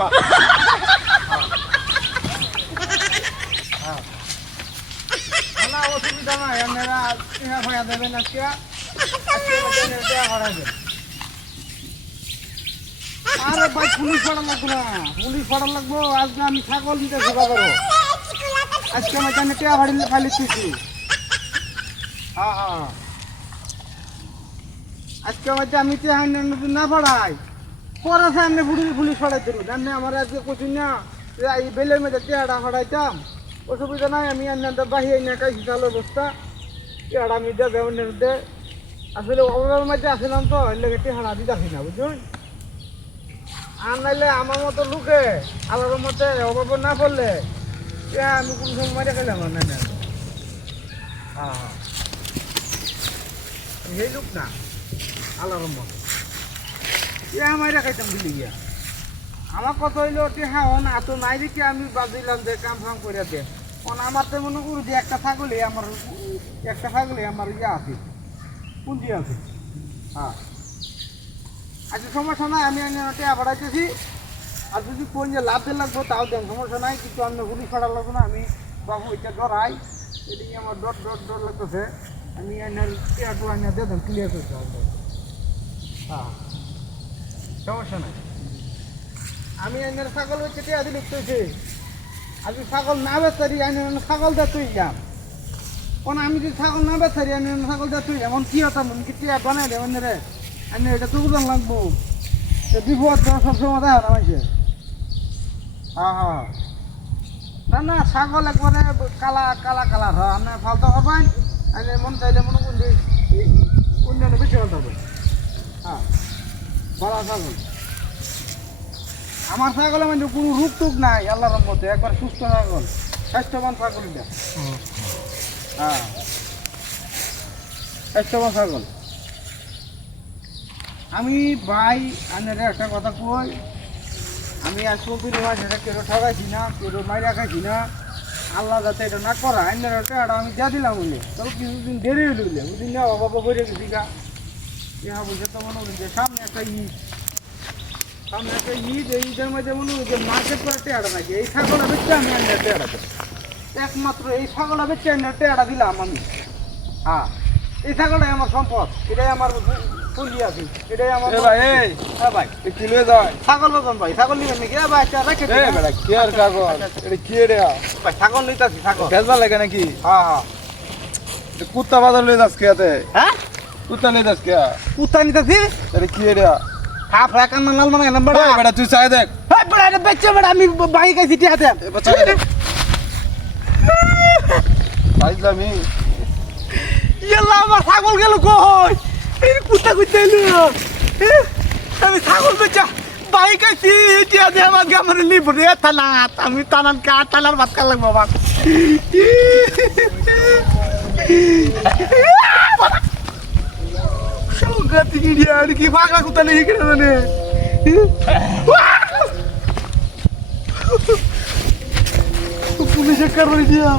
আম্মা না অসুবিধা নাই আপনারা টিয়া ভাড়া দেবেন আজকে টিয়া ভাড়া দেবেন। আরে ভাই পুলিশ ভাড়া লাগবো না, পুলিশ ভাড়া লাগবো। আজকে আমি ছাগল দিতে ঢোকা করো, আজকে আমার জানে টিয়া ভাড়ি খালি দিচ্ছি। হ্যাঁ হ্যাঁ আজকে আমার আমি টিয়া না ভাড়াই পরে সামনে পুলিশ ভাড়াই দেবো জানে। আমার আজকে কোচিং না এই বেলের মধ্যে টিয়াটা ভাড়াইতাম, অসুবিধা নাই। আমি বাহিয়ে নিয়ে খাইছি চালের বস্তা, টিয়াটা আমি দিয়ে দেবেন দে। আসলে অভাবের মধ্যে আসলাম তো এর লেগে টিয়াটা দিতে আসি না বুঝুন। আর নাইলে আমার মতো লোকে আল্লাহর মতে অভাবে না পড়লে আমি কোন সময় মারে খেলাম না। হ্যাঁ হ্যাঁ সেই লোক না আল্লাহর মতে মাইরা খাইতাম ভুলে গিয়া। আমার কথা হইলো হ্যাঁ না তো নাই দিকে আমি বাজিলাম যে কাম ফাম করে দে। আমার তো মনে করি যে একটা ছাগলে আমার ইয়ে আছে পুঁজি আছে। হ্যাঁ আচ্ছা সমস্যা নাই, আমি টিয়া ভাড়াইতেছি। আর যদি কোন যে লাভ দিয়ে লাগবো তাও দেন, সমস্যা নাই। কিন্তু আমি পুলিশ ভাড়া লাগবো না। আমি বাবু এটা ডরাই, এদিকে আমার ডর লাগতেছে। আমি টিয়াটু আনিয়ে দিয়ে দেন, ক্লিয়ার করতে হবে। হ্যাঁ সমস্যা নাই। আমি এনে ছাগল হচ্ছে টিয়া দিলে উঠতেছি। আমি ছাগল না বেচারি আমি ছাগল দিয়ে তুই যাম। আমি যদি ছাগল না বেচারি আমি ছাগল দিয়ে তুই এমন কি হতাম কি টিয়া বানাই দেবেন রে। আমি এটা তো বুঝান লাগবো, বিপদ সবসময় দেখা না মাইছে। হ্যাঁ হ্যাঁ না ছাগল একবারে কালা কালা কালার হয়। আপনার ফালতু হবেন আমি মন চাইলে মনে করলে অন্যান্য বেশি হতে হবে। হ্যাঁ বড় ছাগল আমার ছাগলের মধ্যে কোনো রোগ টুক নাই আল্লাহর মধ্যে, একবার সুস্থ ছাগল, স্বাস্থ্যবান ছাগল এটা। হ্যাঁ স্বাস্থ্যবান ছাগল। আমি ভাই আনের একটা কথা কই, আমি আজ কবির মাছ এটা কেউ ঠকাইছি না, কেউ মাইরা খাইছি না। আল্লাহ যাতে এটা না করা আইনের এটা আমি যা দিলাম বলে তবে কিছুদিন দেরি হইলে বুঝলে ওই দিন নেওয়া বাবা বলে গেছি গা। ইহা বুঝে তো মনে হল যে সামনে একটা ঈদ, এই ঈদের মধ্যে মনে হল যে মার্কেট করে টেয়াটা নাকি এই ছাগলটা বেচে আমি আইনের টেয়াটা একমাত্র এই ছাগলটা বেচে আইনের টেয়াটা দিলাম আমি। হ্যাঁ এই ছাগলটাই আমার সম্পদ, এটাই আমার পুঁজি আছে, এটাই আমার। হ্যাঁ ভাই কি লয়ে যায় ছাগল বাগান ভাই, ছাগল নিবেন নাকি? ভাই আচ্ছা রাখে কি আর কাগজ এটা কি রে ভাই ছাগল নিতেছি ছাগল বেজবা লাগে নাকি? হ্যাঁ হ্যাঁ কুত্তা বাজার লয়ে যাস খেতে? হ্যাঁ কুত্তা লয়ে যাস কে? কুত্তা নিতেছি এটা কি রে হাফ রাখান না লাল মানে নাম্বার বেটা তুই চাই দেখ। ভাই বড় এটা বেচে বড় আমি বাইক আইছি টিয়াতে পাইলামি ইয়াল্লা আমার ছাগল গেল কই? এই কুত্তা এলো আমি ছাগল বেচা বাইক আইছি টিয়াতে আমাকে আমার লিব রে থানাত আমি টানার ভাত খাওয়া লাগবো বাবা। গতি গিয়ে আর কি পাগলা কুত্তা নেই কেন মানে পুলিশে কারণ দিয়া